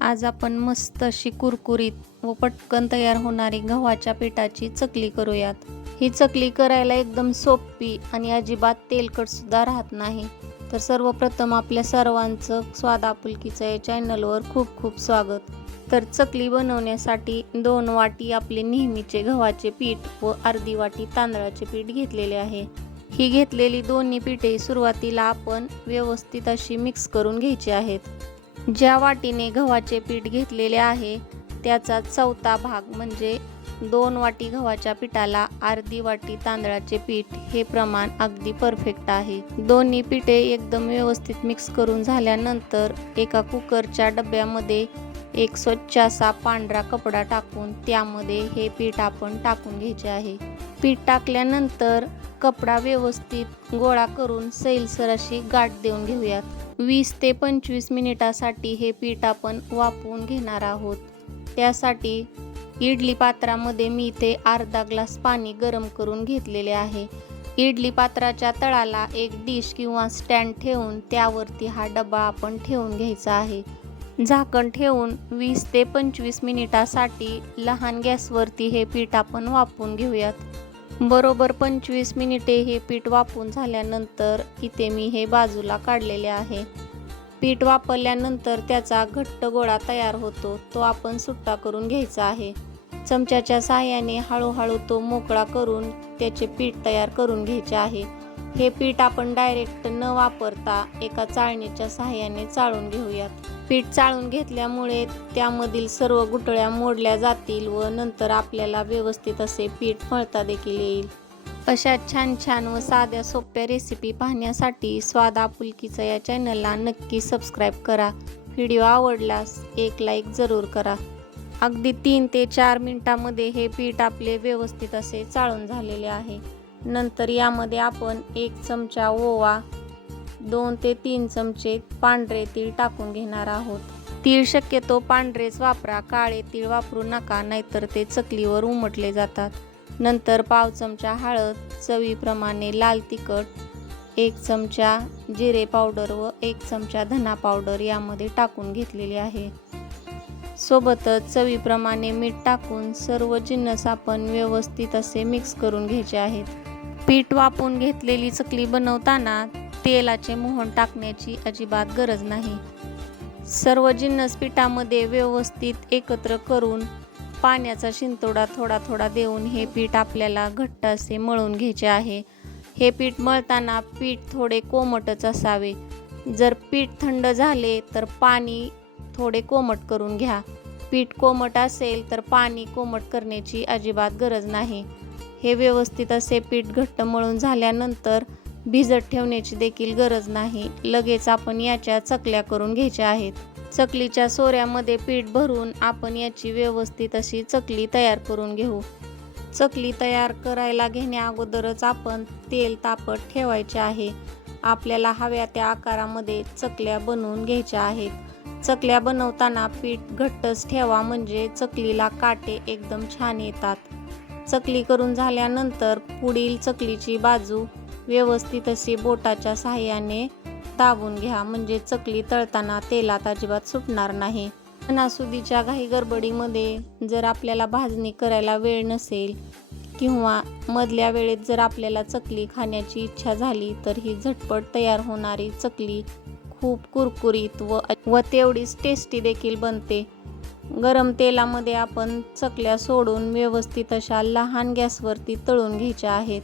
आज आपण मस्त अशी कुरकुरीत व पटकन तयार होणारी गव्हाच्या पिठाची चकली करूयात। ही चकली करायला एकदम सोपी आणि अजिबात तेलकट सुद्धा राहत नाही। तर सर्वप्रथम आपल्या सर्वांचं स्वाद आपुलकीचं या चॅनलवर खूप खूप स्वागत। तर चकली बनवण्यासाठी 2 वाटी आपले नेहमीचे गव्हाचे पीठ व अर्धी वाटी तांदळाचे पीठ घेतलेले आहे। ही घेतलेली दोन्ही पीठे सुरुवातीला आपण व्यवस्थित अशी मिक्स करून घ्यायची आहेत। ज्या वाटीने गव्हाचे पीठ घेतलेले आहे त्याचा चौथा भाग म्हणजे 2 वाटी गव्हाच्या पिठाला अर्धी वाटी तांदळाचे पीठ हे प्रमाण अगदी परफेक्ट आहे। दोन्ही पिठे एकदम व्यवस्थित मिक्स करून झाल्यानंतर एका कुकरच्या डब्यामध्ये एक स्वच्छ असा पांढरा कपडा टाकून त्यामध्ये हे पीठ आपण टाकून घ्यायचे आहे। पीठ टाकल्यानंतर कपडा व्यवस्थित गोळा करून सैलसर अशी गाठ देऊन घेऊयात। 20 ते 25 मिनिटासाठी हे पीठ आपण वाफवून घेणार आहोत। त्यासाठी इडली पात्रामध्ये मी इथे अर्धा ग्लास पाणी गरम करून घेतलेले आहे। इडली पात्राच्या तळाला एक डिश किंवा स्टँड ठेवून त्यावरती हा डबा आपण ठेवून घ्यायचा आहे। झाकण ठेवून 20 ते 25 मिनिटासाठी लहान गॅसवरती हे पीठ आपण वाफवून घेऊयात। बरोबर 25 मिनिटे हे पीठ वाफवून झाल्यानंतर इथे मी हे बाजूला काढलेले आहे। पीठ वाफवल्यानंतर त्याचा घट्ट गोळा तयार होतो, तो आपण सुट्टा करून घ्यायचा आहे। चमच्याच्या साहाय्याने हळूहळू तो मोकळा करून त्याचे पीठ तयार करून घ्यायचे आहे। हे पीठ आपण डायरेक्ट न वापरता एका चाळणीच्या साहाय्याने चाळून घेऊयात। पीठ चाळून घेतल्यामुळे त्यामधील सर्व गुठळ्या मोडल्या जातील व नंतर आपल्याला व्यवस्थित असे पीठ मळता देखील येईल। अशा छान छान व साध्या सोप्या रेसिपी पाहण्यासाठी स्वाद आपुलकीचं या चॅनलला नक्की सबस्क्राईब करा। व्हिडिओ आवडल्यास एक लाईक जरूर करा। अगदी 3 ते 4 मिनिटांमध्ये हे पीठ आपले व्यवस्थित असे चाळून झालेले आहे। नंतर यामध्ये आपण 1 चमचा ओवा, 2 ते 3 चमचे पांढरे तीळ टाकून घेणार आहोत। तीळ शक्यतो पांढरेच वापरा, काळे तीळ वापरू नका, नाहीतर ते चकलीवर उमटले जातात। नंतर पाव चमचा हळद, चवीप्रमाणे लाल तिखट, 1 चमचा जिरे पावडर व 1 चमचा धना पावडर यामध्ये टाकून घेतलेली आहे। सोबतच चवीप्रमाणे मीठ टाकून सर्व जिन्नस आपण व्यवस्थित असे मिक्स करून घ्यायचे आहेत। पीठ वाफवून घेतलेली चकली बनवताना तेलाचे मोहन टाकण्याची अजिबात गरज नाही। सर्व जिन्नस पिठामध्ये व्यवस्थित एकत्र करून पाण्याचा शिंतोडा थोडा थोडा देऊन हे पीठ आपल्याला घट्ट असे मळून घ्यायचे आहे। हे पीठ मळताना पीठ थोडे कोमटच असावे। जर पीठ थंड झाले तर पाणी थोडे कोमट करून घ्या। पीठ कोमट असेल तर पाणी कोमट करण्याची अजिबात गरज नाही। हे व्यवस्थित असे पीठ घट्ट मळून झाल्यानंतर भिजत ठेवण्याची देखील गरज नाही, लगेच आपण याच्या चकल्या करून घ्यायच्या आहेत। चकलीच्या सोऱ्यामध्ये पीठ भरून आपण याची व्यवस्थित अशी चकली तयार करून घेऊ। चकली तयार करायला घेण्या अगोदरच आपण तेल तापत ठेवायचे आहे। आपल्याला हव्या त्या आकारामध्ये चकल्या बनवून घ्यायच्या आहेत। चकल्या बनवताना पीठ घट्टच ठेवा, म्हणजे चकलीला काटे एकदम छान येतात। चकली करून झाल्यानंतर पुढील चकलीची बाजू व्यवस्थित अशी बोटाच्या साहाय्याने दाबून घ्या, म्हणजे चकली तळताना तेलात अजिबात सुटणार नाही। सणासुदीच्या घाई गडबडीमध्ये जर आपल्याला भाजणी करायला वेळ नसेल किंवा मधल्या वेळेत जर आपल्याला चकली खाण्याची इच्छा झाली तर ही झटपट तयार होणारी चकली खूप कुरकुरीत व तेवढीच टेस्टी देखील बनते। गरम तेलामध्ये आपण चकल्या सोडून व्यवस्थित अशा लहान गॅसवरती तळून घ्यायच्या आहेत।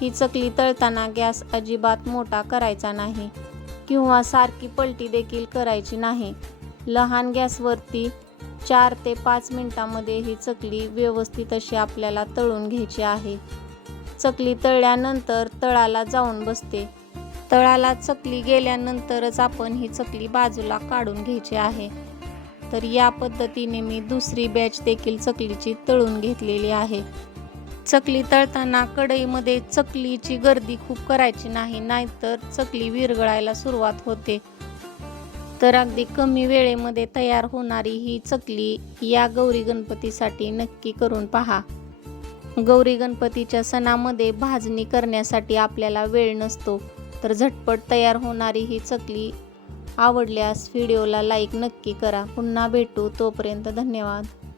ही चकली तळताना गॅस अजिबात मोठा करायचा नाही किंवा सारखी पलटी देखील करायची नाही। लहान गॅसवरती 4 ते 5 मिनिटांमध्ये ही चकली व्यवस्थित अशी आपल्याला तळून घ्यायची आहे। चकली तळल्यानंतर तळाला जाऊन बसते। तळाला चकली गेल्यानंतरच आपण ही चकली बाजूला काढून घ्यायची आहे। तर या पद्धतीने मी दुसरी बॅच देखील चकलीची तळून घेतलेली आहे। चकली तळताना कढईमध्ये चकलीची गर्दी खूप करायची नाही, नाहीतर चकली विरघळायला सुरुवात होते। तर अगदी कमी वेळेमध्ये तयार होणारी ही चकली या गौरी गणपतीसाठी नक्की करून पहा। गौरी गणपतीच्या सणामध्ये भाजणी करण्यासाठी आपल्याला वेळ नसतो, तर झटपट तयार होणारी ही चकली आवडल्यास व्हिडिओला लाईक नक्की करा. पुन्हा भेटू, तोपर्यंत धन्यवाद.